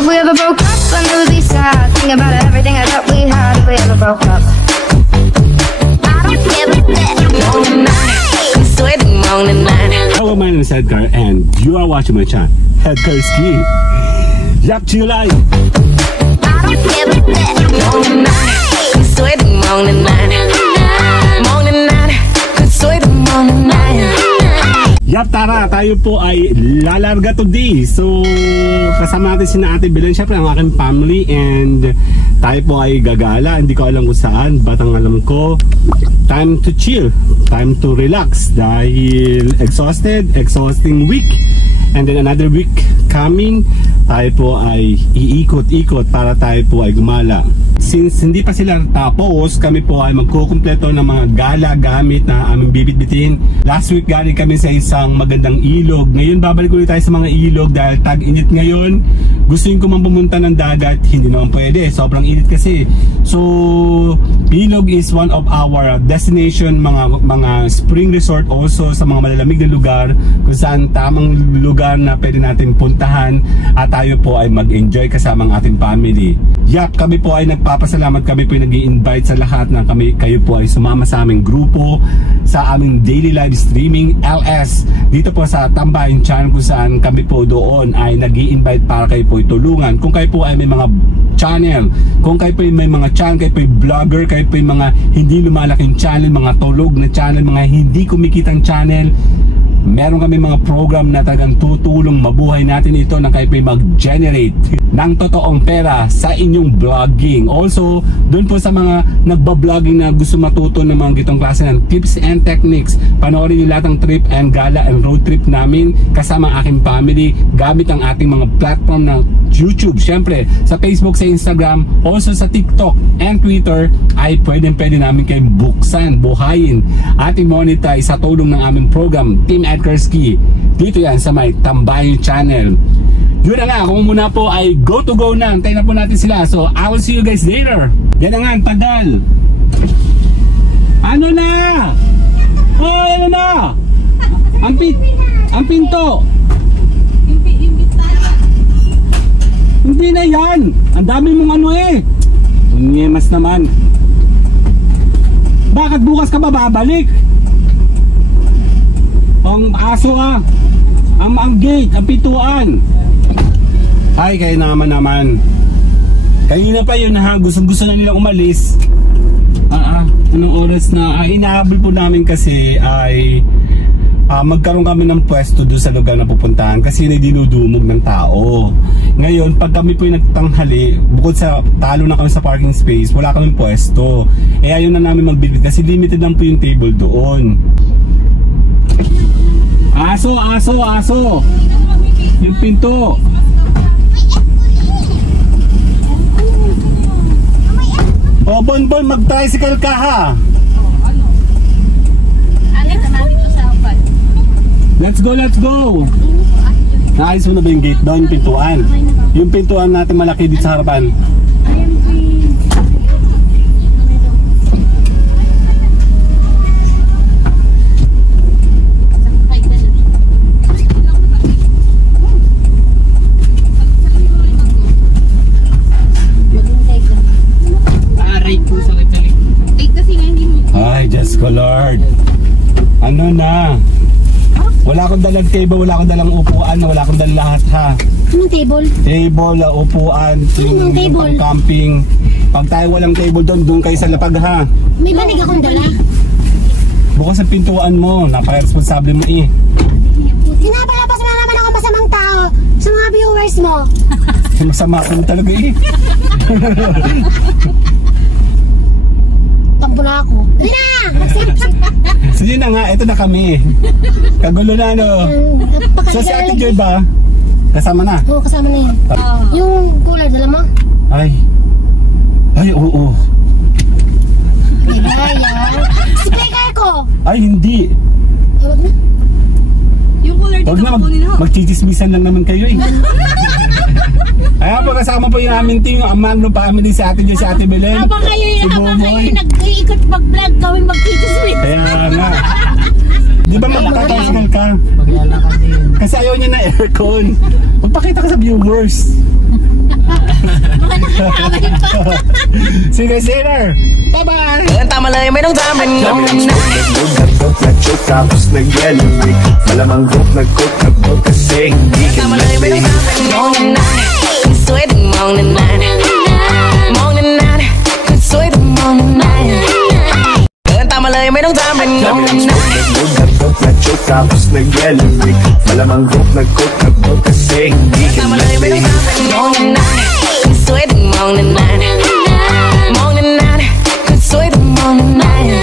If we ever broke up, I knew it'd be sad. Think about everything I thought we had. If we ever broke up, I don't give a damn. Hello, my name is Edgar and you are watching my channel, Edgar Ski. Yap Chilay. Yap, tara, tayo po ay lalarga today. So, kasama natin si Ate Belen, syempre ang aking family, and tayo po ay gagala. Hindi ko alam kung saan, but ang alam ko, time to chill, time to relax dahil exhausting week, and then another week coming. Tayo po ay iikot-ikot para tayo po ay gumala. Since hindi pa sila tapos, kami po ay magkukumpleto ng mga gala gamit na aming bibit-bitin. Last week galing kami sa isang magandang ilog. Ngayon babalik ulit tayo sa mga ilog dahil tag-init ngayon. Gusto ko man pumunta ng dagat, hindi naman pwede, sobrang init kasi. So ilog is one of our destination, mga spring resort also sa mga malalamig na lugar kung saan tamang lugar na pwede natin puntahan at tayo po ay mag-enjoy kasama ang ating family. Yap, kami po ay nagpapasalamat, kami po ay nag-i-invite sa lahat na kayo po ay sumama sa aming grupo sa aming daily live streaming LS dito po sa Tambayan Channel, kung saan kami po doon ay nag-i-invite para kayo po itulungan. Kung kayo po ay may mga channel, kung kayo po ay may mga channel, kayo po ay vlogger, kayo po ay mga hindi lumalaking channel, mga tulog na channel, mga hindi kumikitang channel, meron kami mga program na talagang tutulong mabuhay natin ito na kayo po'y mag-generate ng totoong pera sa inyong vlogging. Also, doon po sa mga nagba-vlogging na gusto matuto ng mga gitong klase ng tips and techniques, panoorin nyo lahat ng trip and gala and road trip namin kasama aking family gamit ang ating mga platform ng YouTube, syempre sa Facebook, sa Instagram, also sa TikTok and Twitter ay pwede namin kayo buksan, buhayin at i-monetize sa tulong ng aming program Team Edgar Ski. Dito yan sa may Tambayan Channel. Yun na nga, kung muna po ay go to go na, antayin na po natin sila. So I will see you guys later. Yan na nga, ang tagal. Ano na? Oh, ano na? Ang pinto. Hindi na yan. Ang dami mong ano eh. Ngemas naman. Bakit bukas ka ba babalik? Ang aso ka. Ang gate, ang pintuan. Ay, kayo naman. Kanina pa yun ha. Gusto na nilang umalis. Anong oras na? Inahabol po namin kasi ay magkaroon kami ng pwesto doon sa lugar na pupuntahan kasi dinudumog ng tao. Ngayon, pag kami po yung nagtanghali, bukod sa talo na kami sa parking space, wala kaming pwesto. Eh ayaw na namin magbibit kasi limited lang po yung table doon. Aso! Yung pinto! O Bon, mag-tricycle ka ha! Let's go! Naayos mo na ba yung gate doon, yung pintuan? Yung pintuan natin malaki dito sa harapan. Ay, Diyos ko Lord. Ano na? Wala akong dalang table, wala akong dalang upuan, wala akong dalang lahat ha. Anong table? Table, upuan, yung table? Camping. Pag tayo walang table doon kayo sa lapag ha. May banig akong dala. Bukas ang pintuan mo, napaka-responsable mo eh. Pinapalabas mo naman ako masamang tao sa mga viewers mo. Masama ko talaga eh. Tampo na ako. Dali na! Sige na nga, ito na kami. Kagulo na ano. So si Ate Joy ba? Kasama na? Oo, kasama na yun. Yung cooler, dala mo? Ay, oo. Speaker ko! Ay, hindi. Huwag na. Yung cooler dito kukunin ho. Magchichismisan lang naman kayo eh. Ayan po, kasama po yung aming team, ang Magno family, si Ate Joy, si Ate Belen. Habang kayo nag-iikot mag-vlog, gawin mag-chichismis. Kaya nga. Di ba magkakasingal ka? Maglalakad din. Kasi ayaw niya na aircon. Magpakita ka sa viewers. See you guys later. Bye-bye. Tama lang may nung tamin tapos nag-yellowick malamang group nag-cook nag-book kasi hindi ka malamig Sweet morning night Morning night Sweet morning night Tama lang may nung tamin nag-cook nag-choke tapos nag-yellowick malamang group nag-cook nag-book kasi hindi ka malamig Morning night Sweet morning night Morning night Sweet morning night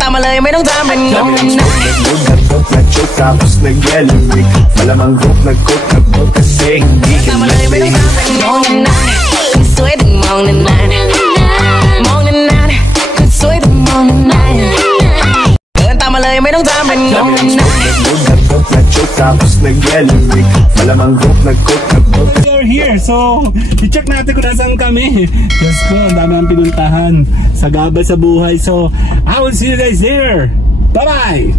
Tama lang may nung tamin nag-cook nag-choke tapos nag-yellowick malamang group nag-cook nag-book kasi hindi ka malamig Morning night Sweet morning night Morning night Sweet morning night Tama lang may nung tamin nag-cook nag-choke tapos nag-yellowick malamang group nag-cook nag-book We're here, so i-check natin kung nasaan kami. Diyos ko, ang dami ang pinuntahan sa gabay sa buhay. So, I will see you guys there. Bye-bye!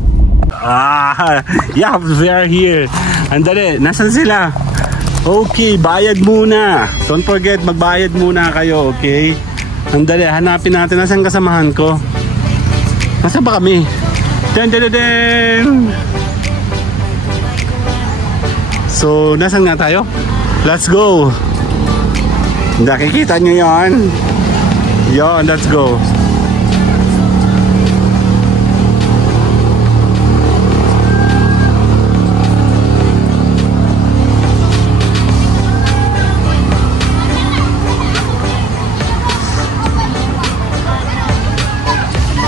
Yeah, we are here. Andali, nasaan sila? Okay, bayad muna. Don't forget, magbayad muna kayo, okay? Andali, hanapin natin. Nasaan kasamahan ko? Nasaan ba kami? Den! So, nasaan nga tayo? Let's go! Nakikita nyo yon? Yon, let's go!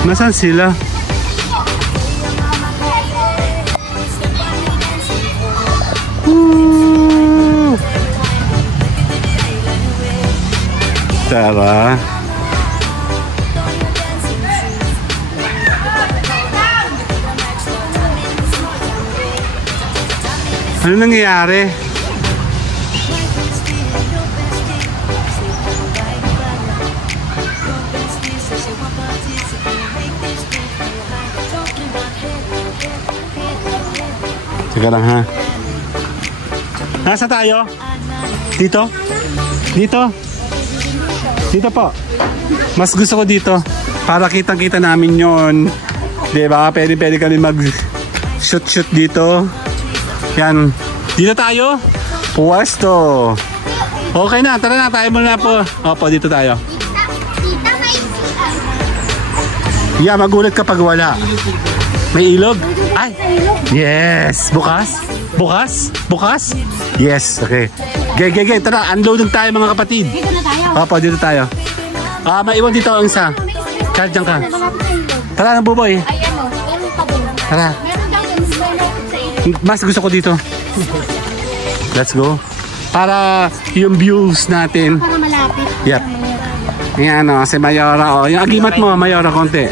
Nasaan sila? Tara. Ano nangyayari? Teka lang ha. Nasa tayo? Dito? Dito? Dito po. Mas gusto ko dito. Para kitang-kita namin yon. Diba? Pwede kami mag-shoot dito. Yan. Dito tayo. Pwesto. Okay na. Tara na. Tayo muna po. Opo, dito tayo. Yeah, magulat kapag wala. May ilog? Ay! Yes! Bukas? Bukas? Bukas? Yes, okay. Gay, tara, unloading tayo mga kapatid. Dito na tayo. Opo, dito tayo. Maiwan dito ang isa. Kaya dyan ka. Tara na, Buboy. Ay, ano? Meron pa doon. Tara. Meron daw doon sa ilog. Mas gusto ko dito. Let's go. Para yung views natin. Para malapit. Yep. Yan o, si Mayora o. Yung agimat mo, Mayora, konti.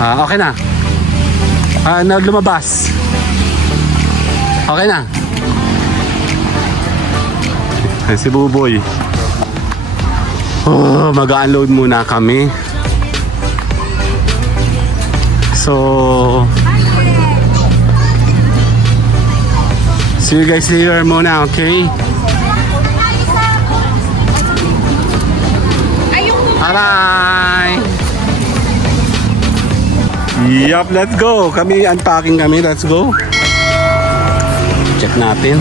Okay na. Lumabas. Okay na. Si Buboy. Oh, mag-unload muna kami. So, see you guys later muna, okay? Bye! Yup, let's go. Kami, unpacking kami. Let's go. Check natin.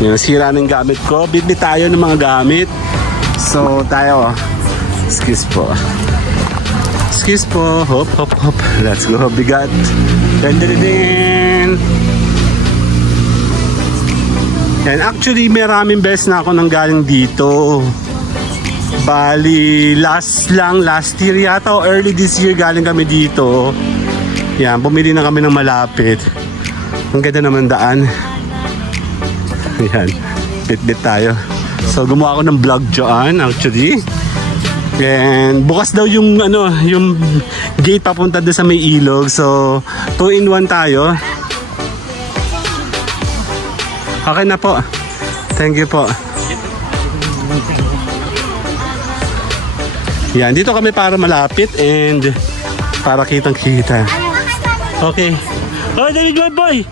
Yung sira ng gamit ko. Bibili tayo ng mga gamit. So, tayo. Excuse po. Excuse po. Hop, hop, hop. Let's go. Bigat. Dandadadin. And actually, maraming beses na ako nang galing dito. Bali, last year yata o early this year galing kami dito. Yan, bumili na kami ng malapit. Ang ganda naman daan. Yan, bit-bit tayo. So, gumawa ako ng vlog dyan actually. And bukas daw yung yung gate papunta doon sa may ilog. So, 2-in-1 tayo. Okay na po. Thank you po. Yan, dito kami para malapit and para kitang-kita. Okay. Oh, David Boy!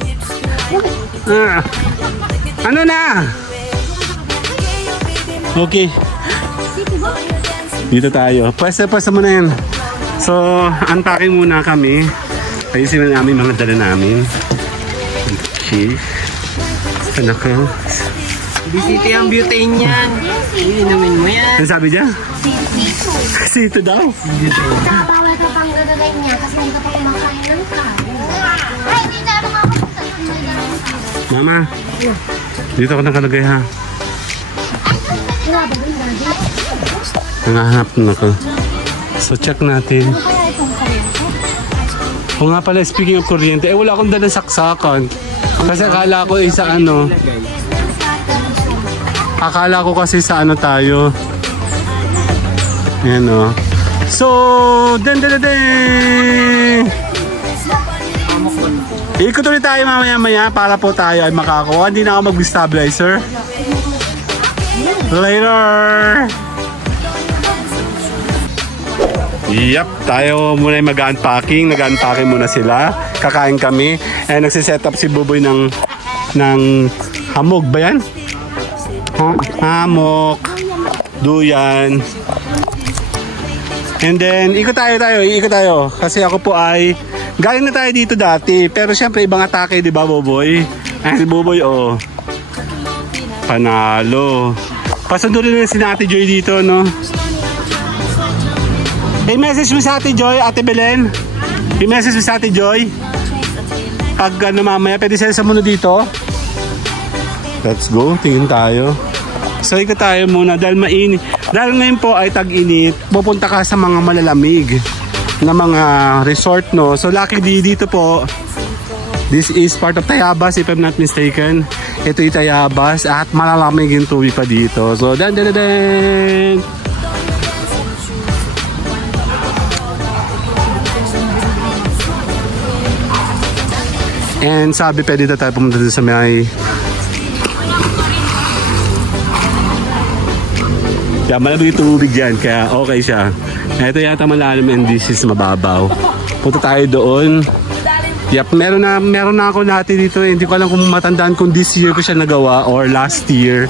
Ano na? Okay. Dito tayo. Pwesta muna yan. So, unpacking muna kami. Ayusin na namin mga dala namin. Okay. Anak ko. Bisiti ang butane yan. Inumin mo yan. Ano sabi niya? Sito daw. Bawal ka pang gagawin niya kasi hindi ka pa kumakain ng kain. Ay, hindi na ako makapunta sa may dalawang kain. Mama, dito ako nakalagay ha. Nangahanap na ako. So check natin. O nga pala, speaking of kuryente, wala akong dalang saksakan. Kasi akala ko sa ano. Akala ko kasi sa ano tayo. Ayan o. So, den. Ikot ulit tayo mamaya para po tayo ay makakuha. Hindi na ako mag-stabilizer. Later! Yep, tayo muna yung mag-unpacking. Nag-unpacking muna sila. Kakain kami. And nagsiset up si Buboy ng hamog ba yan? Hamog. Duyan. And then, ikot tayo. Kasi ako po ay galing na tayo dito dati. Pero syempre, ibang atake, di ba, Buboy? Ay, si Buboy, oh. Panalo. Pasundo rin si Ate Joy dito, no? I-message mo sa Ate Joy, Ate Belen. I-message mo sa Ate Joy. Pag ano mamaya, pwede sila sa muna dito. Let's go, tingin tayo. So ikot tayo muna dahil mainit. Dahil ngayon po ay tag-init, pupunta ka sa mga malalamig na mga resort, no? So lucky dito po. This is part of Tayabas if I'm not mistaken. Ito yung Tayabas at malalamig yung tubig pa dito. So dan. And sabi pwede na tayo pumunta sa may malamig yung tubig dyan, kaya okay siya. Ito yata malalim and this is mababaw. Punta tayo doon. Yep, meron na ako natin dito. Hindi ko alam kung matandaan kung this year ko siya nagawa or last year.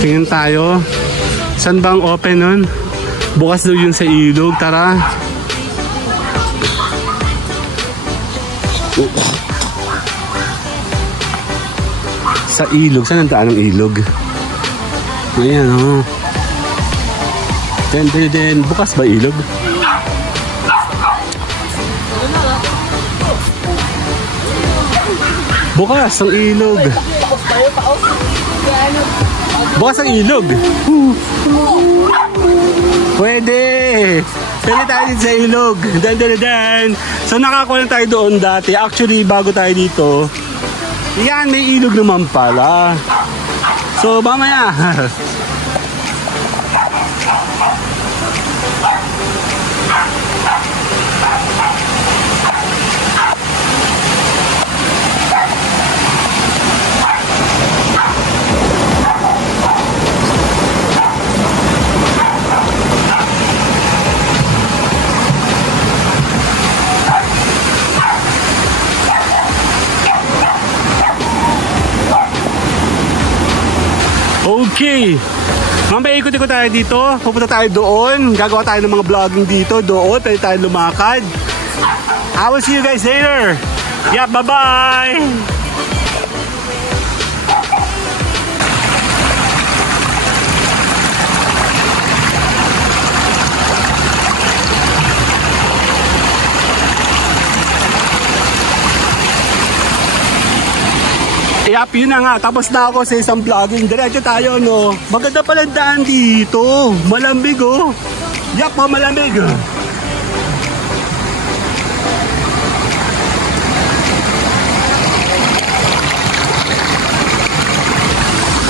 Tingin tayo. Saan bang open nun? Bukas daw yun sa ilog. Tara. Sa ilog. Saan ang daan ng ilog? Ayan o. Then. Bukas ba ilog? Bukas ang ilog. Bukas ang ilog. Pwede tayo dito sa ilog. Dan. So nakakuha na tayo doon dati. Actually, bago tayo dito, yan, may ilog naman pala. So mamaya. Okay. Mamaya ikot-ikot tayo dito. Pupunta tayo doon. Gagawa tayo ng mga vlogging dito. Doon. Pwede tayo lumakad. I will see you guys later. Yeah, bye-bye. Yap, yun na nga. Tapos na ako sa isang vlogging. Diretso tayo, no? Maganda pala daan dito. Malamig, oh. Yap, malamig.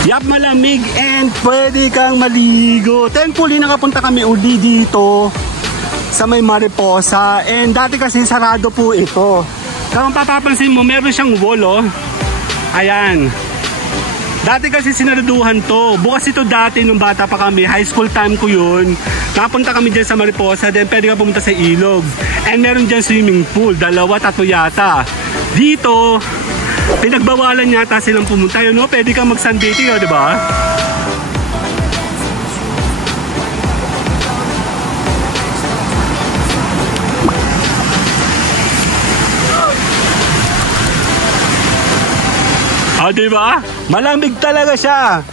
Yap, malamig and pwede kang maligo. Thankfully, nakapunta kami uli dito sa may Mariposa. And dati kasi sarado po ito. Kung papapansin mo, meron siyang wall, oh. Ayan. Dati kasi sinaraduhan to. Bukas ito dati nung bata pa kami. High school time ko yun. Napunta kami dyan sa Mariposa. Then pwede ka pumunta sa ilog. And meron dyan swimming pool. 2, 3 yata. Dito, pinagbawalan yata silang pumunta. Yun, no? Pwede kang mag-sunbathing, di ba? Diba? Malamig talaga siya.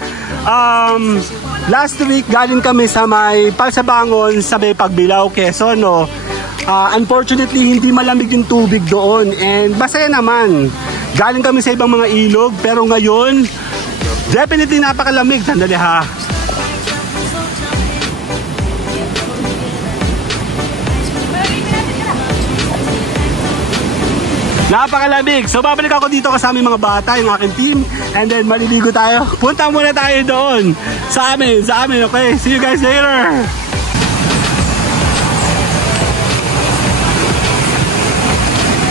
Last week galing kami sa may Palsabangon sa may Pagbilao, Quezon, no? Unfortunately hindi malamig yung tubig doon and masaya naman. Galing kami sa ibang mga ilog pero ngayon definitely napakalamig. Sandali ha. Napakalamig. So babalik ako dito kasama yung mga bata, yung aking team, and then maliligo tayo. Punta muna tayo doon sa amin, okay? See you guys later.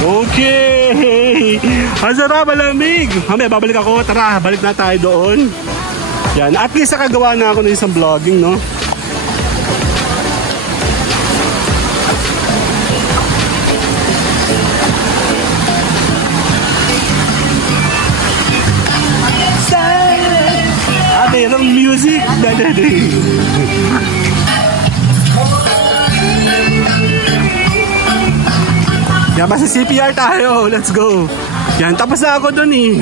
Okay. Ang sarap, malamig. Mamaya babalik ako. Tara, balik na tayo doon. Yan, at least nakagawa na ako ng isang vlogging, no? Mayroong music. Yan, basta CPR tayo. Let's go. Yan, tapos na ako dun eh.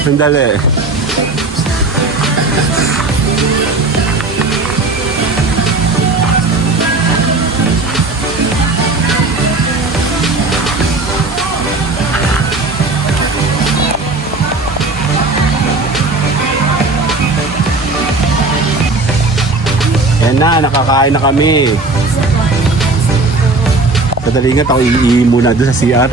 Sandali. Yan na, nakakain na kami. Sadali nga, ako iihi muna doon sa CR.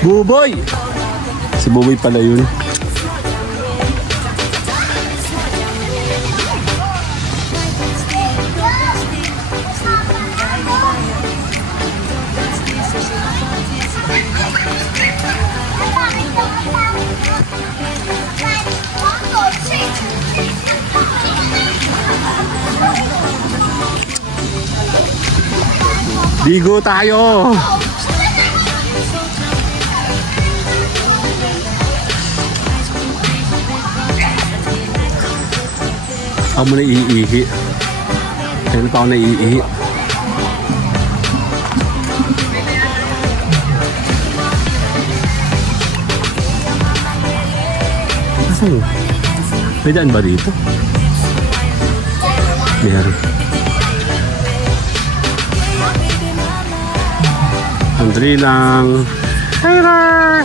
Buboy! Si Buboy pala yun. Ligo tayo. Ako muna iihi. Kaya pa ako na iihi. Asan? May daan ba dito? Meron. Andri lang. Taylor!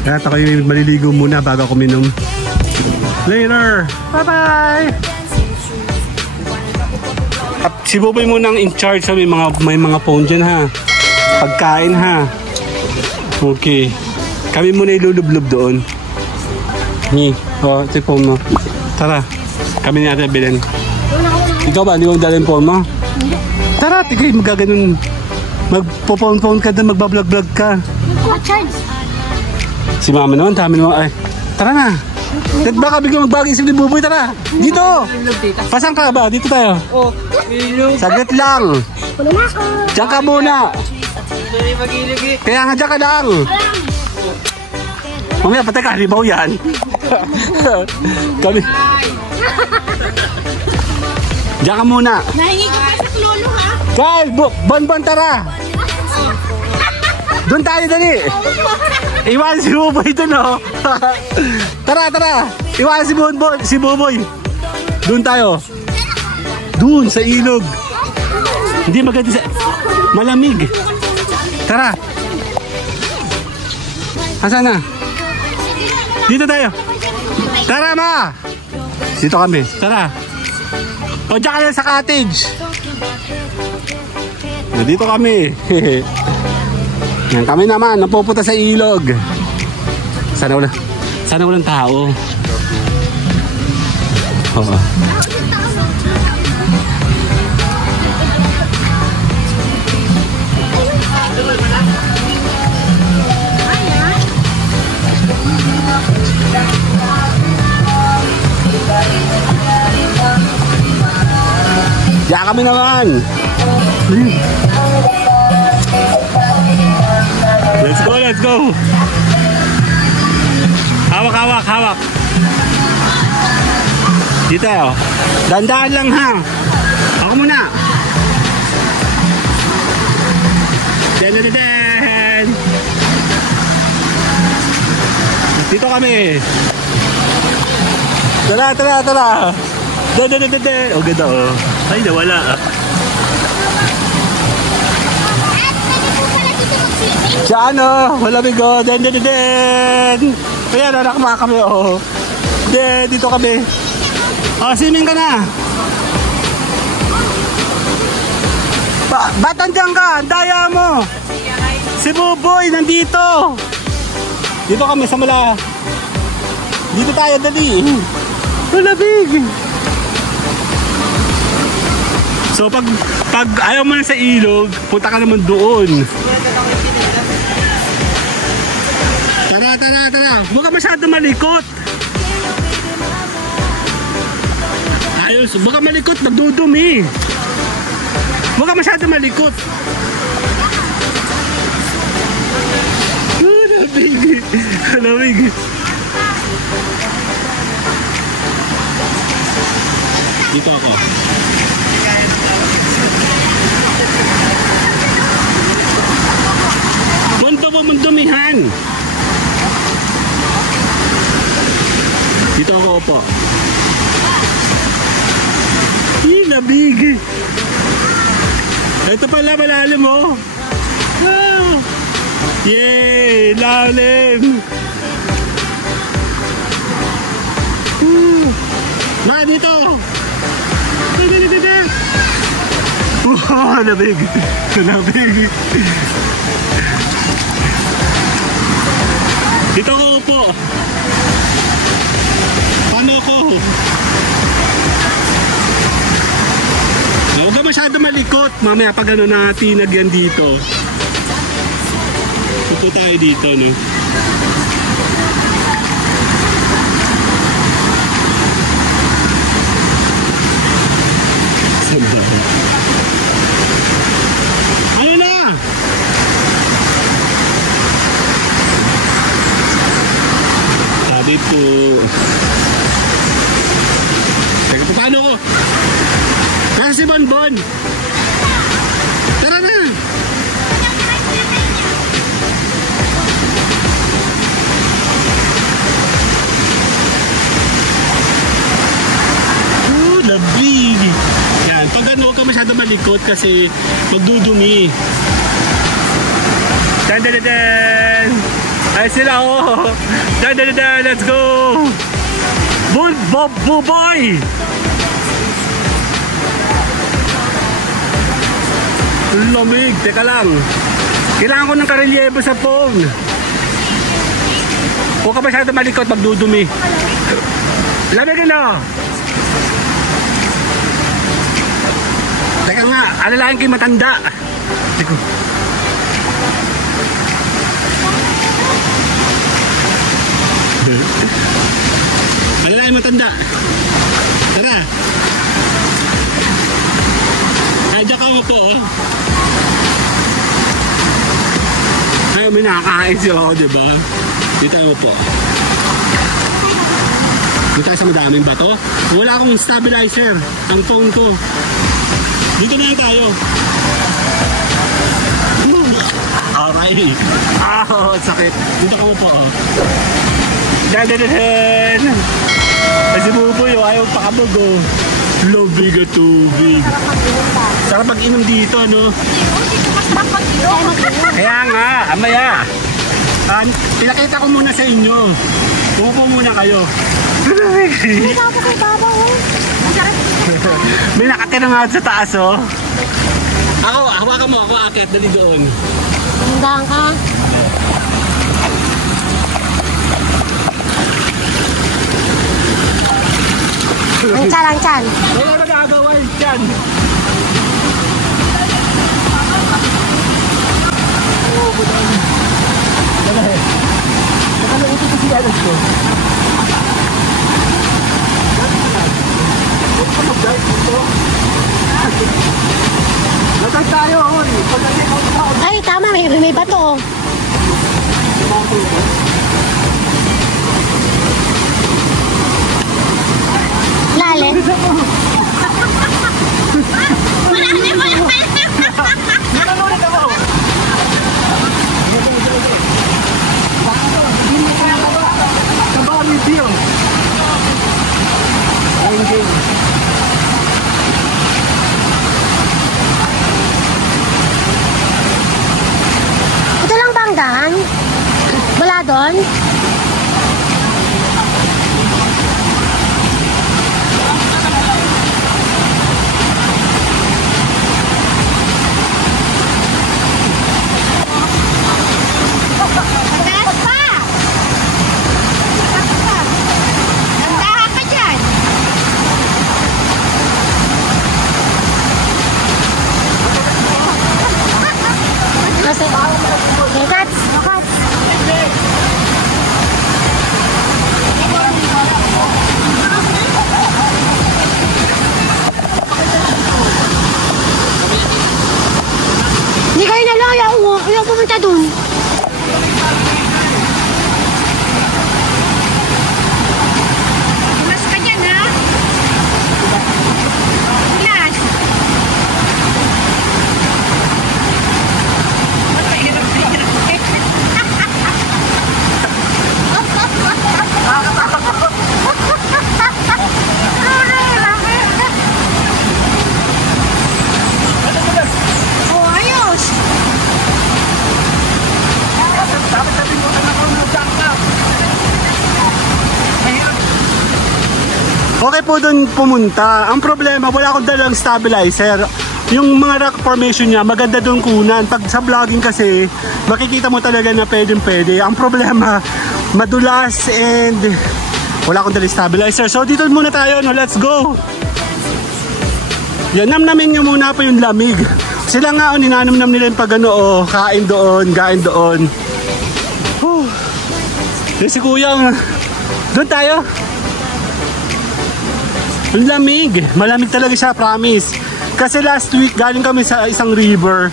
Kaya ako yung maliligo muna bago ako minom. Later! Bye-bye! Si Buboy muna ang in charge. So may mga phone dyan ha. Pagkain ha. Okay. Kami muna ilulublob doon. O, ito yung phone mo. Tara. Kami ni Ate Belen. Ikaw ba? Hindi mo dala yung phone mo? Tara, tigay. Magaganon. Magpo-phone ka doon. Magbablog-vlog ka. Charge. Si mama naman, dami naman. Ay, tara na. Baka biglang magbagay si Buboy, tara. Dito. Pasang ka ba? Dito tayo. Saglit lang. Diyan ka muna. Kaya nga diyan ka lang. Mamaya patay ka, halimaw yan. Kami. Diyan ka muna. Nahingi ka pa sa lolo ha? Kyle, Bonbon, tara. Doon tayo, dali. Iwan si Buboy doon, oh. Tara, tara. Iwan si Buboy. Doon tayo. Doon, sa ilog. Hindi maganda sa... Malamig. Tara. Asan na? Dito tayo. Tara, ma. Dito kami. Tara. O, dyan ka na sa cottage. Dito kami. Yan kami naman, napupunta sa ilog. Sana walang tao. Oo. Diyan kami naman. Let's go, let's go. Hawak, hawak, hawak. Dito tayo. Dandaan lang ha. Ako muna. Den. Dito kami. Tara. Den. Oh, ganda oh. Ay, nawala. Sa ano? Wala bigo. Den. Ayan, anak mga kami oh. Dito kami. Oh, swimming ka na. Ba't andyan ka? Daya mo. Si Buboy nandito. Dito kami sa mula. Dito tayo, dali. Malabig. So pag ayaw mo na sa ilog, punta ka naman doon. Tara. Huwag ka masyado malikot. Ayos, huwag ka malikot, nagdudumi. Huwag ka masyado malikot. Lamig. Dito ako. Punto mo mundumihan. Dito ako upo. Labig. Ito pala malalim oh. Wow. Yay! Lalim! Ma, dito! Dito! Wow! Labig! Dito ko upo. Paano ako? Huwag ka masyado malikot. Mamaya pag ano natin nagyan dito. Upo tayo dito, no? Ano na? Sabi po. Teka, paano ko? Kasi si Bonbon. Tara na. Labig. Yan, pag ano ka masyado malikot kasi magdudumi. Dan. Ay sila oh. Dan. Let's go. Buboy. Lamig. Teka lang. Kailangan ko ng karelyebo sa phone. Huwag ka masyado malikot, magdudumi. Lamig na. Teka nga, alalahan kayo matanda. Teka. Alalahan matanda. Tara. Ay, dyan ka mo po. Ay, may nakakain siya ako, diba? Dito tayo mo po. Dito tayo sa madaming bato. Wala akong stabilizer. Ang phone ko. Dito na tayo. Alright. Sakit. Dito ka mo po. Dadadadan. Kasi buboy, ayaw pakabog, oh. Lubig at tubig. Sarap mag-inom dito, ano? Kaya nga, amaya. Pinakita ko muna sa inyo. Umupo muna kayo. May nakatira nga sa taas, oh. Ako, hawakan mo. Ako akit, dali doon. Hanggang ka. Ang tiyan. Wala na nagagawa yan. Nakalauto ko si Alas ko. Natag tayo, Oli. Ay, tama. May bato, oh. Lalim. Ito lang bang daan? Wala doon? Hindi kayo na lang, ayaw pumunta dun. Ulas ka dyan, ha? Ulas. Oh, ayos. Okay po doon pumunta. Ang problema, wala akong dalang stabilizer. Yung mga rock formation niya, maganda doon kunan. Pag sa vlogging kasi, makikita mo talaga na pwede. Ang problema, madulas and wala akong dalang stabilizer. So dito muna tayo, no? Let's go! Yan, namnamin nyo muna po yung lamig. Sila nga, ninanamnam nila yung pag ano, oh, kain doon, gain doon. Yung si Kuya, doon tayo. Yung lamig, malamig talaga siya, promise. Kasi last week, galing kami sa isang river.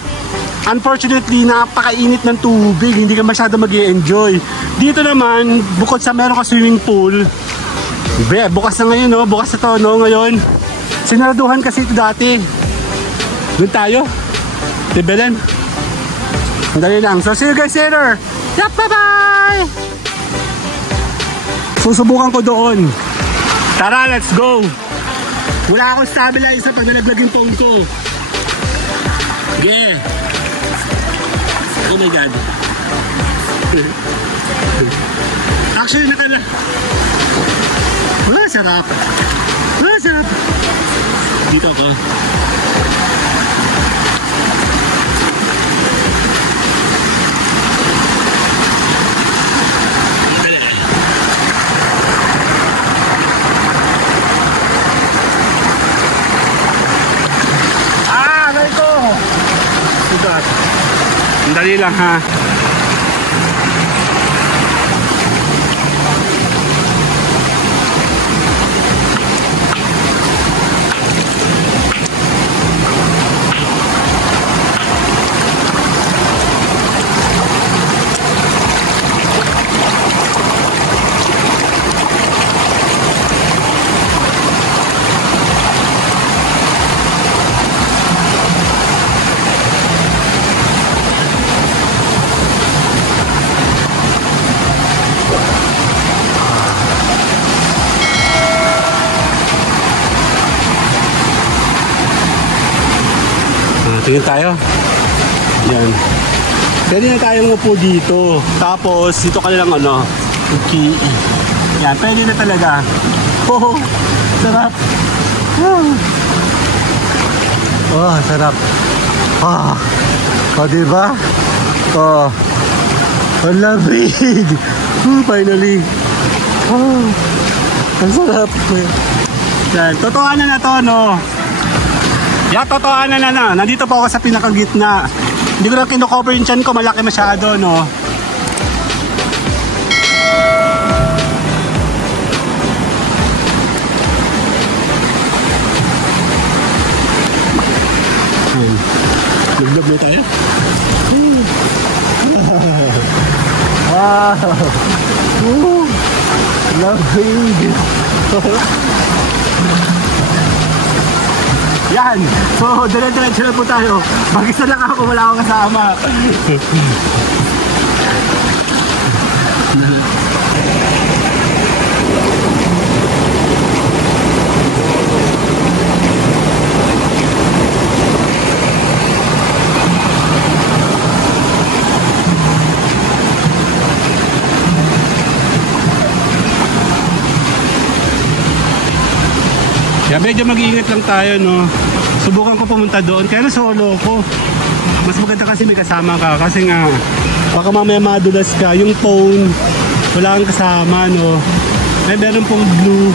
Unfortunately, napakainit ng tubig, hindi ka masyado mag-i-enjoy. Dito naman, bukod sa meron ka swimming pool, bukas na ngayon, no? Bukas na to, no? Ngayon, sinaraduhan kasi ito dati. Doon tayo. Di Belen. Dali lang. So, see you guys later. Yep, bye-bye! Susubukan ko doon. Tara, let's go! Wala akong stabilizer pag nalaglag yung phone ko. Yeah! Oh my God. Actually, sarap. Sarap. Dito ako. Dali lang, ha. Tingin tayo. Yan. Pwede na tayong upo dito. Tapos, dito ka lang okay. Yan, pwede na talaga. Oh, sarap. Oh, sarap. Diba? Ang lamig. Finally. Ang sarap. Yan, totohanan na to, no? Yan, totohanan na. Nandito po ako sa pinakagitna. Hindi ko na kino-cover yung chan ko. Malaki masyado, no? Lublog na tayo. Wow! Lamig! Yan! So, dire-diretso na po tayo. Mag-isa lang ako, wala akong kasama. Kaya medyo mag-iingat lang tayo, no? Subukan ko pumunta doon. Kaya solo ko. Mas maganda kasi may kasama ka. Kasi nga, baka mamaya madulas ka. Yung phone, wala kang kasama, no? Meron pong blue.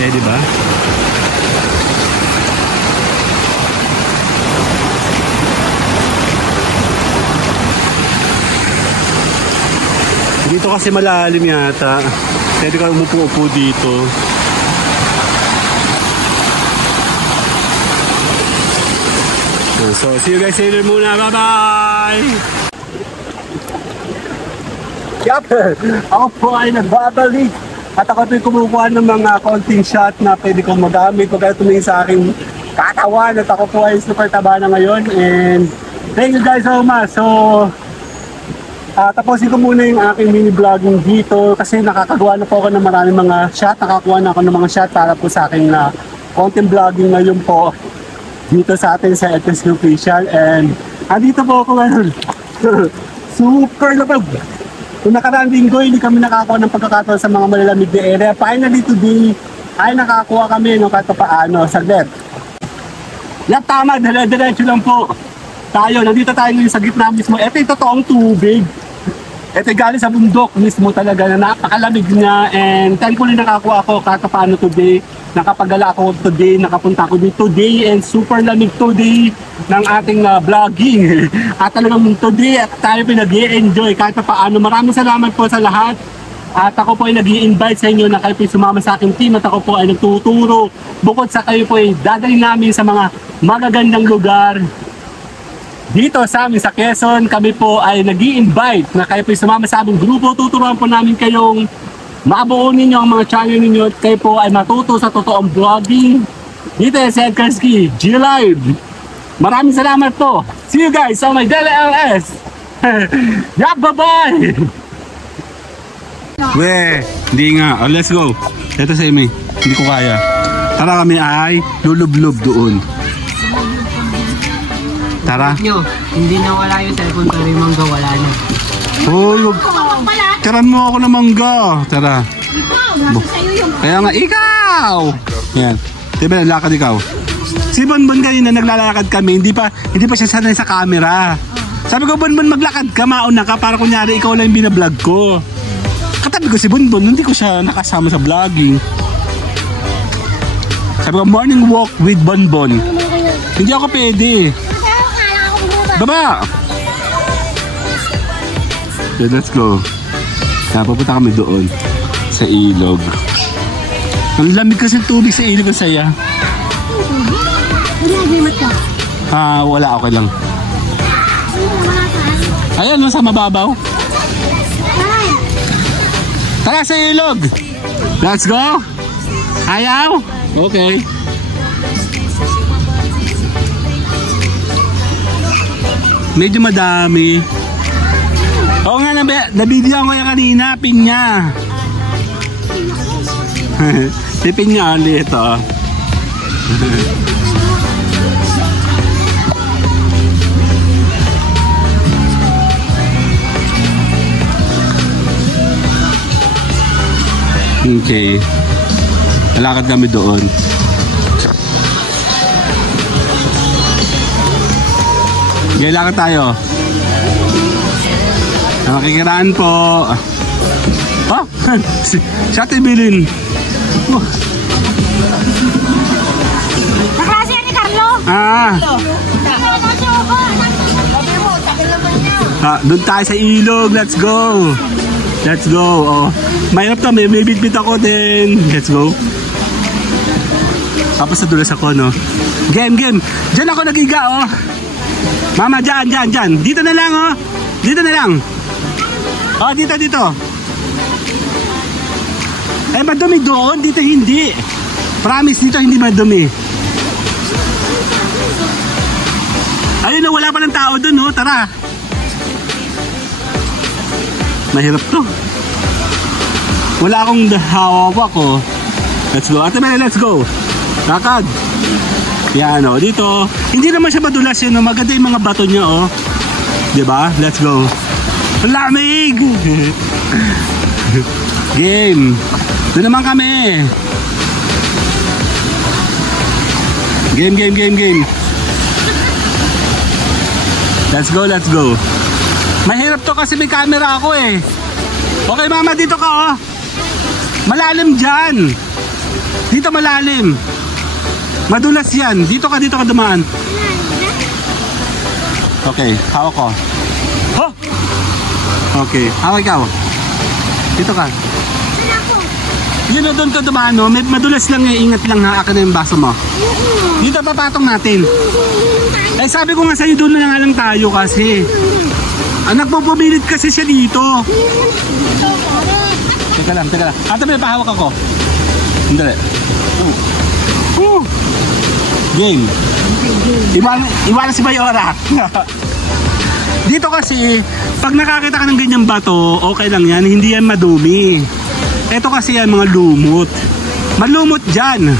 Okay, diba? Dito kasi malalim yata. Pwede ka umupo-upo dito. So, see you guys later muna. Bye-bye! Yup! Ako po ay nagbabalik. At ako ito'y kumukuha ng mga konting shot na pwede kong magamit pagka tumingin sa aking katawan. At ako po ay super taba na ngayon. And thank you guys so much. So, tapusin ko muna yung aking mini vlogging dito kasi nakakagawa na po ako ng maraming mga shot. Nakakuha na ako ng mga shot para po sa aking content vlogging ngayon po dito sa atin sa FSQ Official. And andito po ako ngayon. Super lapag! Kung nakaraang linggo, hindi kami nakakuha ng pagkakataon sa mga malalamig na area. Finally today, ay nakakuha kami ng kahit paano. Saglit. Yan, tama. Dire-diretso lang po. Tayo, nandito tayo ngayon sa gitna mismo. Ito yung totoong tubig. Ito galing sa bundok mismo talaga na napakalamig niya. And thankfully nakakuha ako kahit paano today. Nakapagala ako today, nakapunta ako dito today. And super lamig today ng ating vlogging. At talagang today at tayo pinag-i-enjoy kahit paano. Maraming salamat po sa lahat. At ako po ay nag-i-invite sa inyo na kayo po sumama sa aking team. At ako po ay nagtuturo. Bukod sa kayo po ay dadalhin namin sa mga magagandang lugar. Dito sa amin sa Quezon, kami po ay nag-i-invite na kayo po sumama sa aming grupo. Tuturuan po namin kayong mabuo ninyo ang mga channel ninyo at kayo po ay matuto sa totoong vlogging. Dito sa Edkarski G-Live. Maraming salamat po. See you guys sa my Dele LS. Yeah, bye-bye! We, hindi nga. Oh, let's go. Ito sa Amy. Hindi ko kaya. Tara kami ay lulublob doon. Tara. Nyo, hindi na wala yung cellphone pero yung mangga wala na. Uy, tiran mo ako ng mangga. Tara. Kaya nga, ikaw! Yan. Diba naglalakad ikaw? Si Bonbon kanina naglalakad kami, hindi pa siya sanay sa camera. Sabi ko, Bonbon, maglakad ka, mauna ka, para kunyari ikaw lang yung binablog ko. Katabi ko si Bonbon, hindi ko siya nakasama sa vlogging. Sabi ko, morning walk with Bonbon. Hindi ako pwede. Baba! So, let's go. Pupunta kami doon sa ilog. Ang lamig kasi tubig sa ilog, ang saya. Wala, okay lang. Ayan, sa mababaw. Tara sa ilog. Let's go. Ayaw? Okay. Medyo madami. Oo nga, nabidyo ko yan kanina, pinya. Si pinya ulit ito. Okay. Lalakad kami doon. Okay, lakad tayo. Makikiraan po. Oh, si Ate Bilin. Oh. Naklase yan ni Carlo. Doon tayo sa ilog. Let's go. Let's go. Oh. Mahirap to. May bitbit ako din. Let's go. Tapos nadulas ako, no? Game. Diyan ako nagiga, oh. Mama, dyan. Dito na lang, oh. Dito na lang. Oh, dito. Eh, madumi doon. Dito hindi. Promise, dito hindi madumi. Ayun, no, wala pa ng tao doon, oh. Tara. Mahirap to. Wala akong hawak, oh. Let's go. Ate Mel, let's go. Lakad. Yan, oh. Dito. Hindi naman siya madulas yun, oh. Maganda yung mga bato niya, oh. Diba? Let's go. Lamig! Game. Doon naman kami. Game. Let's go. Mahirap to kasi may camera ako eh. Okay, mama, dito ka, oh. Malalim dyan. Dito malalim. Madulas yan. Dito ka dumaan. Okay, hawak ko. Oh! Okay, hawak ikaw. Dito ka. Yun o, doon ka dumaan, no? Madulas lang eh. Ingat lang, ha. Akin na yung baso mo. Dito papatong natin. Eh, sabi ko nga sa'yo, doon na nga lang tayo kasi. Nagpupumilit kasi siya dito. Teka lang. Ate, may pahawak ako. Hindi. Game. Iwanan si Mayora. Dito kasi, pag nakakita ka ng ganyang bato, okay lang yan. Hindi yan madumi. Ito kasi yan, mga lumot. Malumot dyan.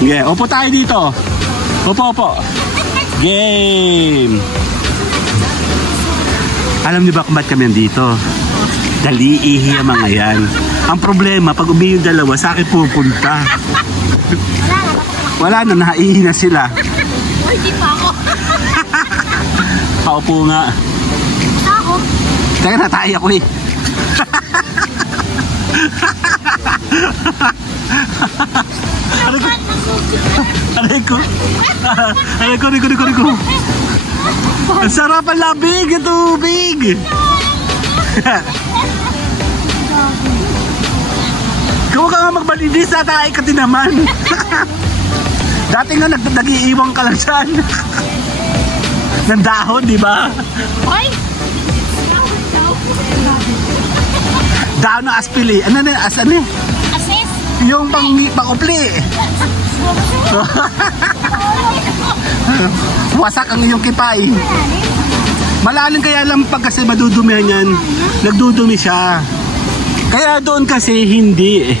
Okay, upo tayo dito. Upo. Game. Alam niyo ba kung ba't kami nandito? Daliihi ang mga yan. Ang problema, pag umihi yung dalawa, sa akin pupunta. Wala na, naihi na sila. Hindi pa ako. Paupo nga. Ako? Teka, natay ako eh. Aray ko. Ang sarap ang labig, ang tubig. Kung ka nga magbalinis, natay ka din naman. Dati nga nag-iiwang ka lang dyan. Ng dahon, di ba? Hoy! Dahon ng aspili. Ano na, asan eh? Asis? Yung pang-upli. Wasak ang iyong kipay. Malalim kaya lang pag kasi madudumihan yan. Nagdudumi siya. Kaya doon kasi hindi.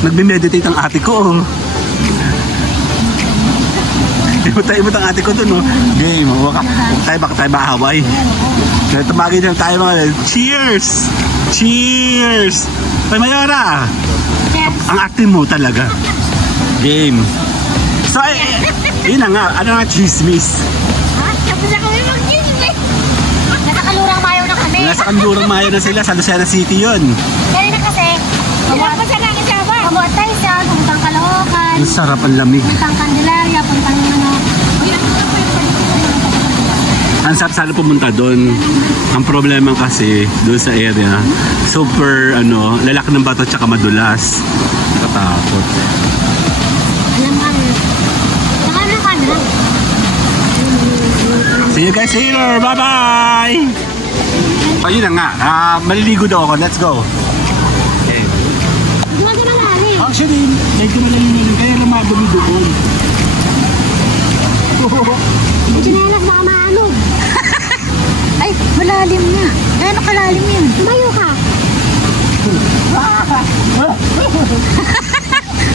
Nagme-meditate ang ate ko. Imot ang ate ko doon. Game. Baka tayo maaway. Kaya tumagin lang tayo mga cheers! Cheers! Ay, Mayora! Ang acting mo talaga. Game. So, yun na nga. Ano nga chismis? Tapos na kami mag-chismis. Nasa Kalurang Mayo na kami. Nasa Kalurang Mayo na sila. Sa Lucena City yun. Kanina kasi, pa siya namin sa aba. Kamuat tayo siya, puntang Caloocan. Ang sarap ang lamig. Puntang Candelaria, puntang Ang sarap sana pumunta doon. Ang problema kasi doon sa area, super lalaki ng bato tsaka madulas. Nakatakot. Alam ka na. Saka na camera. See you guys later. Bye-bye! Ayun na nga, maliligo daw ako. Let's go. Okay. Huwag ka malalim. Actually, medyo malalim kaya lumadumi doon. Chinelas baka maanog. Ay, malalim na. Gano'ng kalalim yun? Tumayo ka.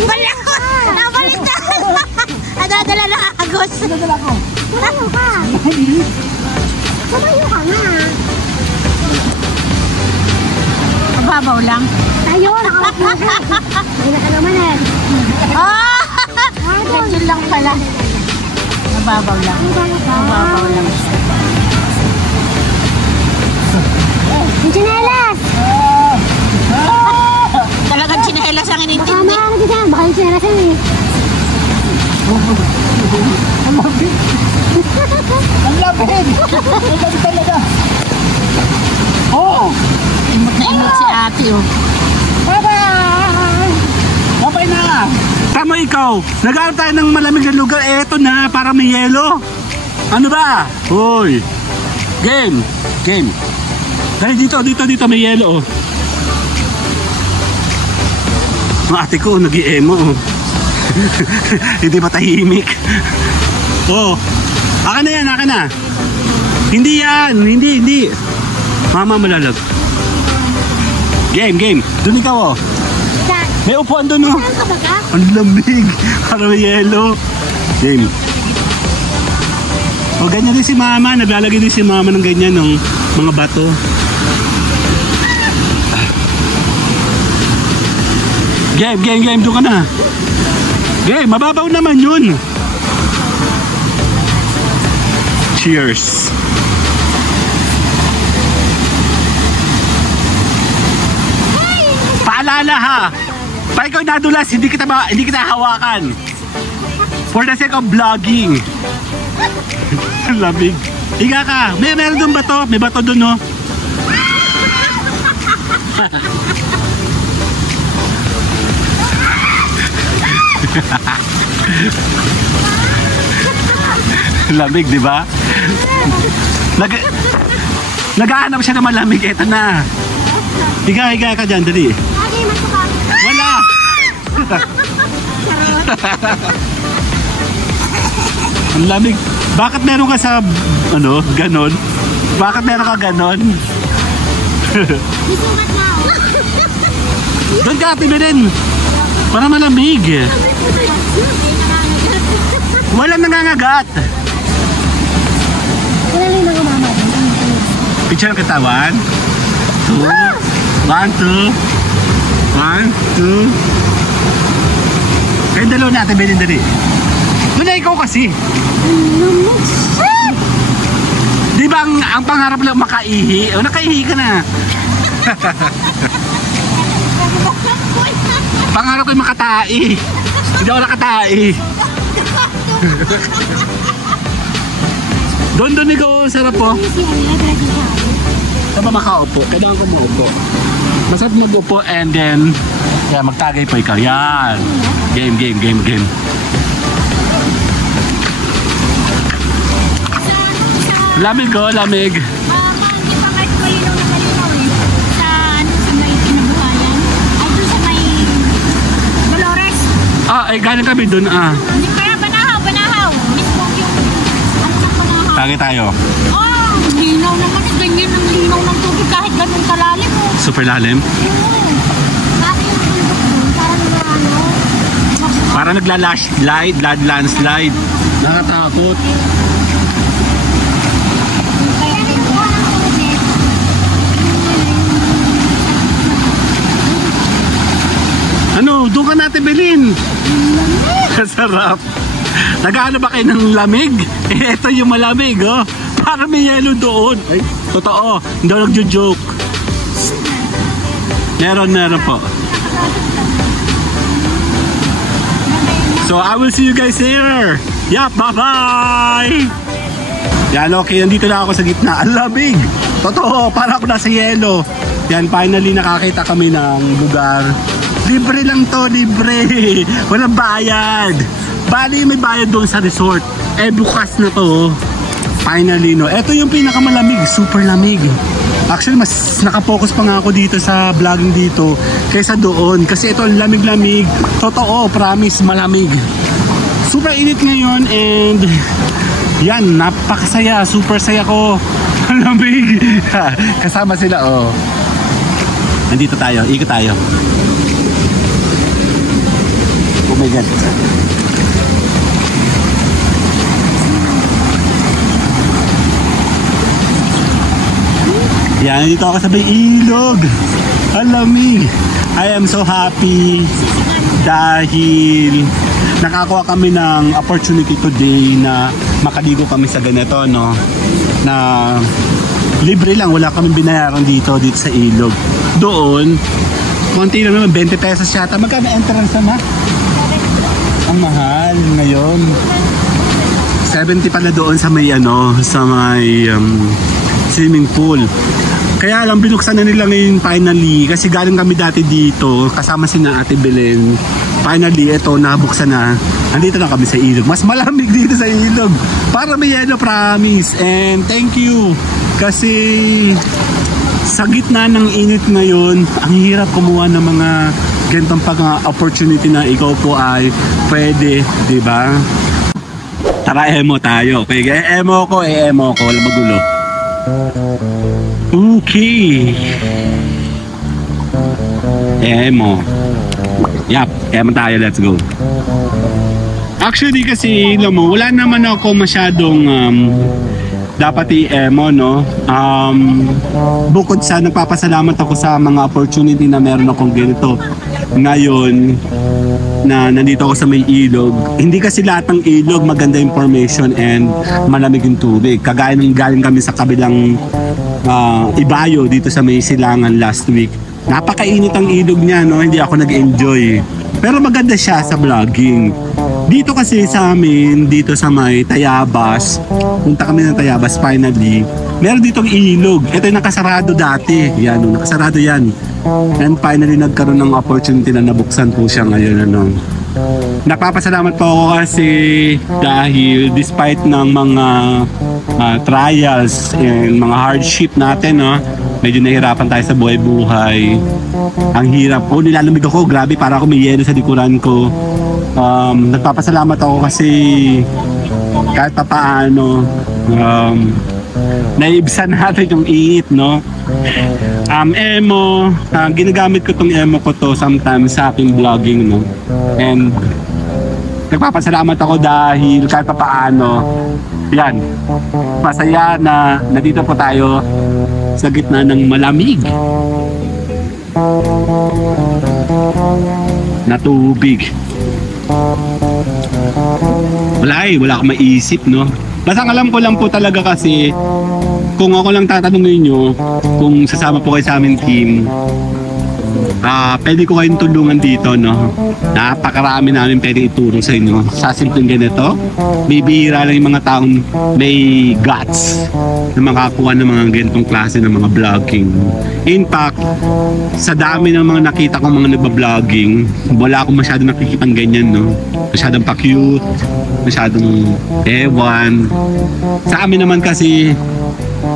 Balik ko! Nabalik na! Nadadala na agos. Tumayo ka. Tumayo ka nga. Mababaw lang. Tayo, nakaupo ka. Ay, naka naman eh. Ah! Medyo lang pala. Mababaw lang. Mababaw lang. Yung chinelas. Talagang chinelas ang Baka inintindi. maanog ka dyan. Baka yung chinelas yan eh. Ang lapid! Ang lapid talaga! Oo! Imot na imot si ate oh. Babay na! Tama ikaw! Naghanap tayo ng malamig na lugar. Eto na, para may yelo. Ano ba? Hoy! Game! Game! Dahil dito may yelo oh. Ang ate ko, nag-i-emo oh. Hindi pa tahimik. Oh, akin na yan, akin na. Hindi yan, hindi. Mama malalag. Game. Doon ikaw oh. May upuan doon oh. Saan ka ba ka? Ang lamig. Parang yelo. Game. O ganyan din si mama. Naglalagay din si mama ng ganyan ng mga bato. Game. Doon ka na. Game, mababaw naman yun. Cheers. Paalala ha. Pa ikaw nadulas, hindi kita hawakan. For the sake of vlogging. Labig. Higa ka. Meron doon bato. May bato doon no. Lamig, di ba? Naghahanap siya ng malamig. Eto na. Higa ka dyan, dali. Lagi masukal. Wala! Ang lamig. Bakit meron ka sa, ganon? Bakit meron ka ganon? Isukat na ako. Doon ka, tibirin. Para malamig. Walang nangangagat. Wala lang mga mama. Picture ng katawan. 1, 2. 1, 2. Kaya dalawa natin, bilhin dali. Doon na ikaw kasi. Di ba ang pangarap lang makaihi? O, nakaihi ka na. Pangarap ko yung makatai. Hindi ako nakatai. Doon ikaw, sarap po. Saan ba makaupo? Kailangan ko maupo. Masarap mag-upo and then magtagay po ikaw. Yan. Game. Lamig ko, lamig. Hindi pa kahit malinaw na malinaw eh. Sa may kinabukayan. Ay, doon sa may Dolores. Ay galing kami doon Hindi kaya Banahaw. Mismo yung sa Banahaw. Tagay tayo. Linaw naman. Ganyan ang linaw ng tubig kahit ganun kalalim mo. Super lalim. Bakit yung bundok doon? Parang Para nagla-landslide, landslide. Nakatakot. Ano, doon ka natin bilhin. Kasarap. Nag-ano ba kayo ng lamig? Ito yung malamig, oh. Para may yelo doon. Ay, totoo. Hindi ako nagjo-joke. Meron po. So, I will see you guys here. Yeah, bye-bye! Yan, okay. Nandito na ako sa gitna. Ang lamig. Totoo, para ako nasa yelo. Yan, finally nakakita kami ng lugar. Libre lang to, libre. Walang bayad. Bali, may bayad doon sa resort. Bukas na to. Finally, no. Ito yung pinakamalamig, super lamig. Actually, mas nakapokus pa nga ako dito sa vlogging dito kaysa doon. Kasi ito ang lamig-lamig. Totoo, promise, malamig. Super init ngayon and yan, napakasaya. Super saya ko. Ang lamig. Kasama sila, oh. Nandito tayo, ikot tayo. Oh my God. Yan, dito ako sa may ilog. Ang lamig. I am so happy dahil nakakuha kami ng opportunity today na makaligo kami sa ganito, no? Na libre lang, wala kaming binayaran dito sa ilog. Doon, konti lang naman, 20 pesos yata. Magkano entrance na? Ang mahal ngayon. 70 pala doon sa may swimming pool. Kaya lang binuksan na nila ngayon finally kasi galing kami dati dito kasama si na Ate Belen. Finally ito nabuksan na. Andito na kami sa ilog. Mas malamig dito sa ilog. Para may yellow, promise. And thank you kasi sa gitna ng init ngayon, ang hirap kumuha ng mga ganitong opportunity na ikaw po ay pwede, di ba? Tara, emo tayo. Okay, emo ko. Wala magulo. Okay. Emo. Yap, emo tayo. Let's go. Actually kasi, alam mo, wala naman ako masyadong dapat i-emo, no? Bukod sa nagpapasalamat ako sa mga opportunity na meron akong ganito ngayon na nandito ako sa may ilog. Hindi kasi lahat ng ilog maganda information and malamig yung tubig. Kagaya ng galing kami sa kabilang Ibayo dito sa may Silangan last week. Napakainit ang ilog niya, no? Hindi ako nag-enjoy. Pero maganda siya sa vlogging. Dito kasi sa amin, dito sa may Tayabas, punta kami ng Tayabas finally, meron ditong ilog. Ito yung nakasarado dati. Yan, nakasarado yan. And finally nagkaroon ng opportunity na nabuksan po siya ngayon. Napapasalamat po ako kasi dahil despite ng mga trials and mga hardship natin, no, medyo nahirapan tayo sa buhay-buhay. Ang hirap. Nilalamig ako. Grabe, para ako may yelo sa likuran ko. Nagpapasalamat ako kasi kahit pa paano naibsan natin yung init, no? Emo, ginagamit ko tong emo ko to sometimes sa aking vlogging, no? And nagpapasalamat ako dahil kahit pa paano, yan, masaya na nandito po tayo sa gitna ng malamig na tubig. Wala akong maisip, no? Basta alam ko lang po talaga kasi kung ako lang tatanungin nyo kung sasama po kayo sa aming team, pwede ko kayong tulungan dito, no? Napakarami namin pwede ituro sa inyo. Sa simpleng ganito, bibihira lang yung mga taong may guts na makakuha ng mga ganitong klase ng mga vlogging. In fact, sa dami ng mga nakita kong mga nagba-vlogging, wala akong masyadong nakikitang ganyan, no? Masyadong pa-cute, masyadong ewan. Sa amin naman kasi,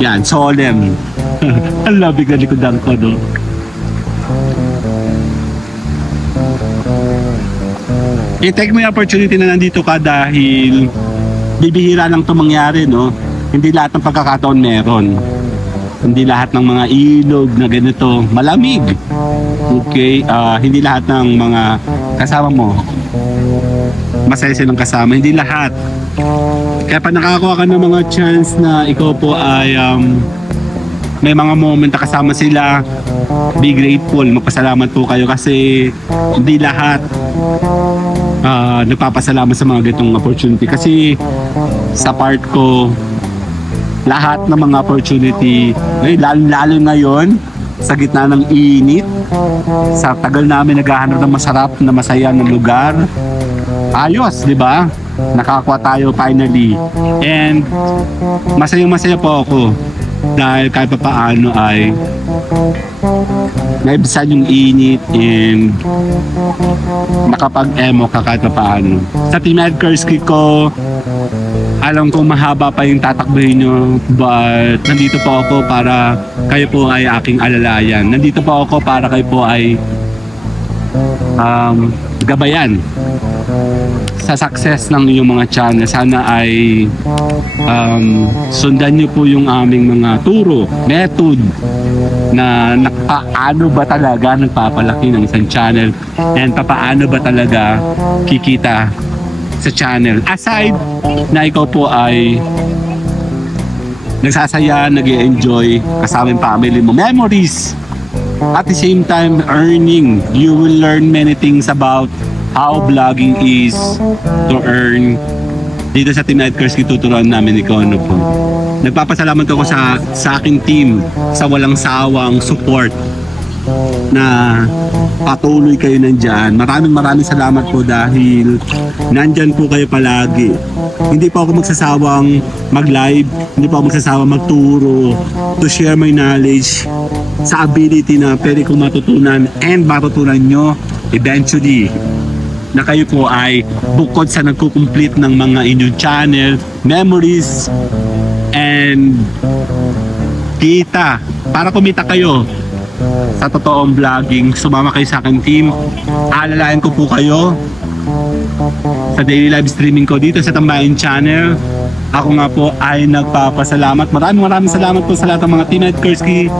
yan, solemn. Ang labig na likodan ko, no? I-take mo yung opportunity na nandito ka dahil bibihira lang ito mangyari, no? Hindi lahat ng pagkakataon meron. Hindi lahat ng mga ilog na ganito malamig. Okay? Hindi lahat ng mga kasama mo masaya silang kasama. Hindi lahat. Kaya pa nakakuha ka ng mga chance na ikaw po ay may mga moment na kasama sila, be grateful, magpasalamat po kayo kasi hindi lahat nagpapasalamat sa mga ganitong opportunity. Kasi sa part ko, lahat ng mga opportunity, lalo ngayon, sa gitna ng init, sa tagal namin naghahanap ng masarap na masaya ng lugar, ayos, di ba? Nakakuha tayo finally. And masaya po ako dahil kahit pa paano ay naibsan yung init and nakapag-emo ka kahit pa paano. Sa Team Ed Kursky ko, Alam ko mahaba pa yung tatakbuhin nyo, but nandito po ako para kayo po ay aking alalayan. Nandito po ako para kayo po ay gabayan sa success ng iyong mga channel. Sana ay sundan nyo po yung aming mga turo, method na paano ba talaga nagpapalaki ng isang channel and paano ba talaga kikita sa channel. Aside na ikaw po ay nagsasaya, nag-enjoy kasama yung family mo, memories, at the same time earning. You will learn many things about how vlogging is to earn. Dito sa Team Night Curse, tuturuan namin ikaw ano po. Nagpapasalamat ako sa aking team sa walang sawang support na patuloy kayo nandyan. Maraming salamat po dahil nandyan po kayo palagi. Hindi po ako magsasawang mag-live, hindi po ako magsasawang magturo, to share my knowledge sa ability na pwede kong matutunan and matutunan nyo eventually na kayo po ay bukod sa nagkukomplete ng mga inyong channel, memories, and kita. Para kumita kayo sa totoong vlogging, sumama kayo sa aking team. Alalayan ko po kayo sa daily live streaming ko dito sa Tambayan Channel. Ako nga po ay nagpapasalamat. Maraming salamat po sa lahat ng mga Team Night Curse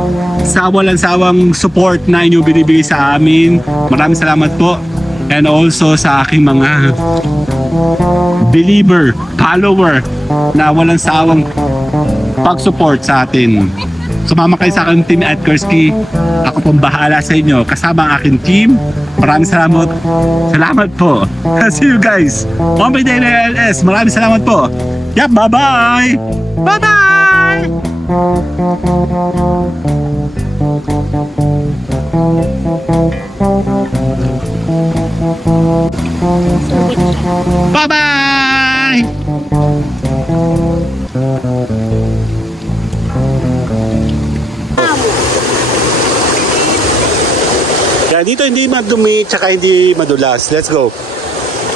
sa walang sawang support na inyo binibigay sa amin. Maraming salamat po. And also sa aking mga believer, follower na walang sawang pag-support sa atin. Sumama kayo sa aking Team at Kursky. Ako pong bahala sa inyo. Kasama ang aking team. Maraming salamat. Salamat po. See you guys on my daily LS. Maraming salamat po. Yap, bye-bye! Bye-bye! Bye-bye! Kaya dito hindi madumi tsaka hindi madulas. Let's go.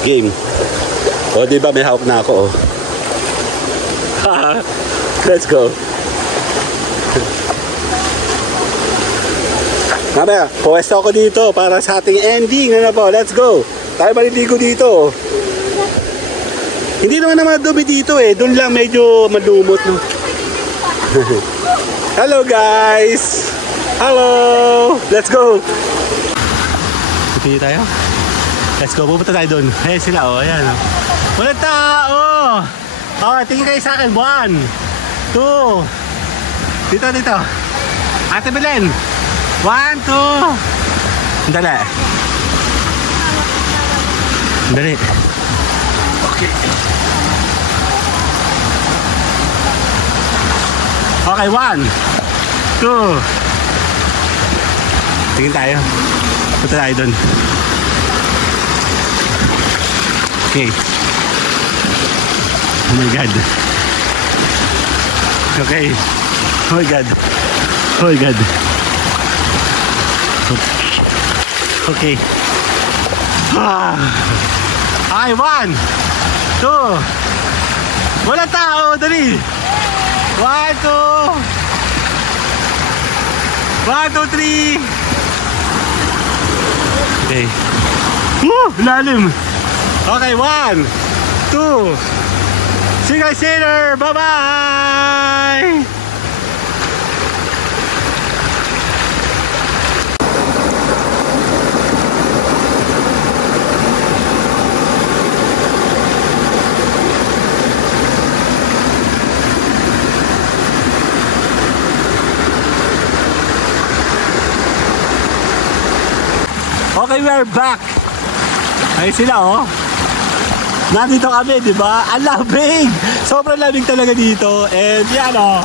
Game. O diba may hawak na ako. Let's go. Mamaya, puwesto ako dito para sa ating ending. Ano po? Let's go. Tayo maliligo dito. Hindi naman na madumi dito eh. Doon lang medyo malumot. No? Hello guys. Hello. Let's go. Pili tayo. Let's go. Pupunta tayo doon. Ayan sila oh. Ayan oh. Walang tao. Oh, tingin kayo sa akin. 1, 2. Dito. Ate Belen. 1, 2. Dali. Okay. Okay, 1, 2. Tingin tayo. Punta tayo doon. Okay. Oh my God. Okay. Oh my God. Oh my God. Okay. Ay, 1, 2. Wala tao, dali. 1, 2. 1, 2, 3. Okay. Lalim. Okay, 1, 2. See you guys later. Bye-bye. Okay, we're back. Ay sila oh. Nandito kami, di ba? Ang lamig. Sobrang lamig talaga dito. And yan oh.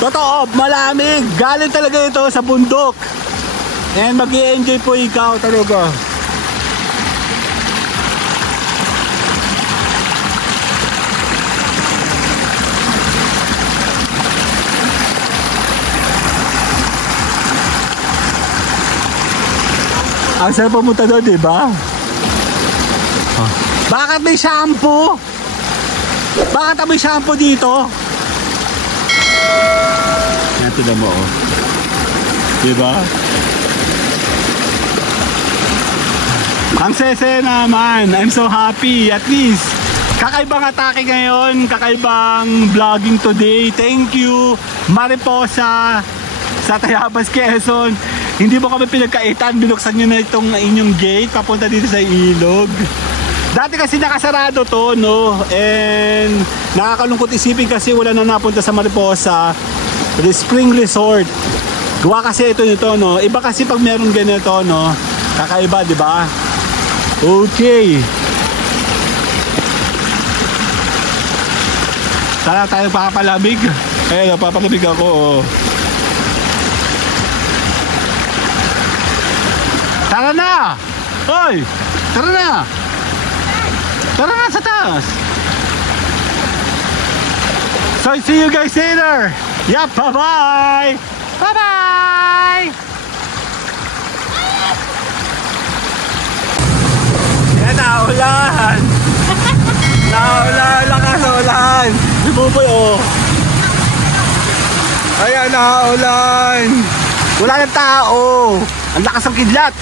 Totoo, malamig. Galing talaga ito sa bundok. And mag-i-enjoy po ikaw talaga. Ang sarap pumunta doon, di ba? Oh. Bakit may shampoo? Bakit may shampoo dito? Yan, tignan mo, oh. Diba? Ang sese naman. I'm so happy. At least, kakaibang atake ngayon. Kakaibang vlogging today. Thank you, Mariposa sa Tayabas, Quezon. Hindi mo kami pinagkaitan. Binuksan nyo na itong inyong gate papunta dito sa ilog. Dati kasi nakasarado to, no? And nakakalungkot isipin kasi wala na napunta sa Mariposa the Spring Resort. Gawa kasi ito nito, no? Iba kasi pag meron ganito, no? Kakaiba, di ba? Okay. Tara tayo papalamig. Eh, papalamig ako, oh. Tara na! Hoy! Tara na! Tara na sa taas! So, see you guys later! Yup, bye-bye! Bye-bye! Yan, naulan! Naulan! Lakas ulan! Bibuboy, oh! Ayan, naulan! Wala ng tao! Ang lakas ng kidlat!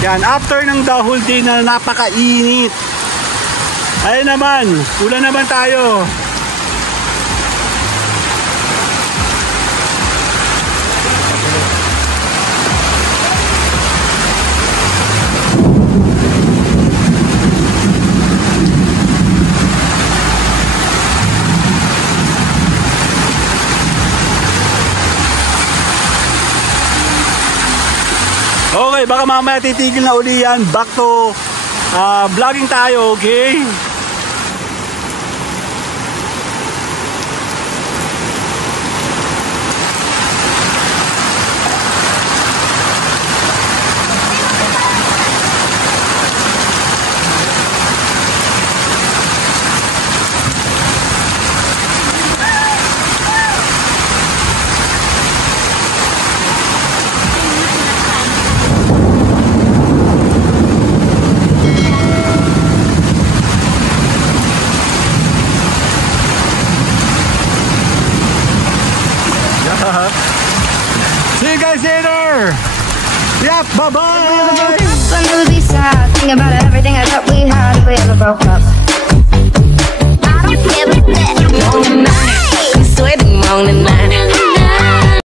Yan, after ng the whole day na napakainit. Ayun naman, ulan naman tayo. Okay, baka mamaya titigil na uli yan. Back to vlogging tayo, okay? See you guys later. Yep, bye-bye. Under the side, thinking about everything I thought we had if we ever broke up. I don't care about that. Morning night, sweating morning night.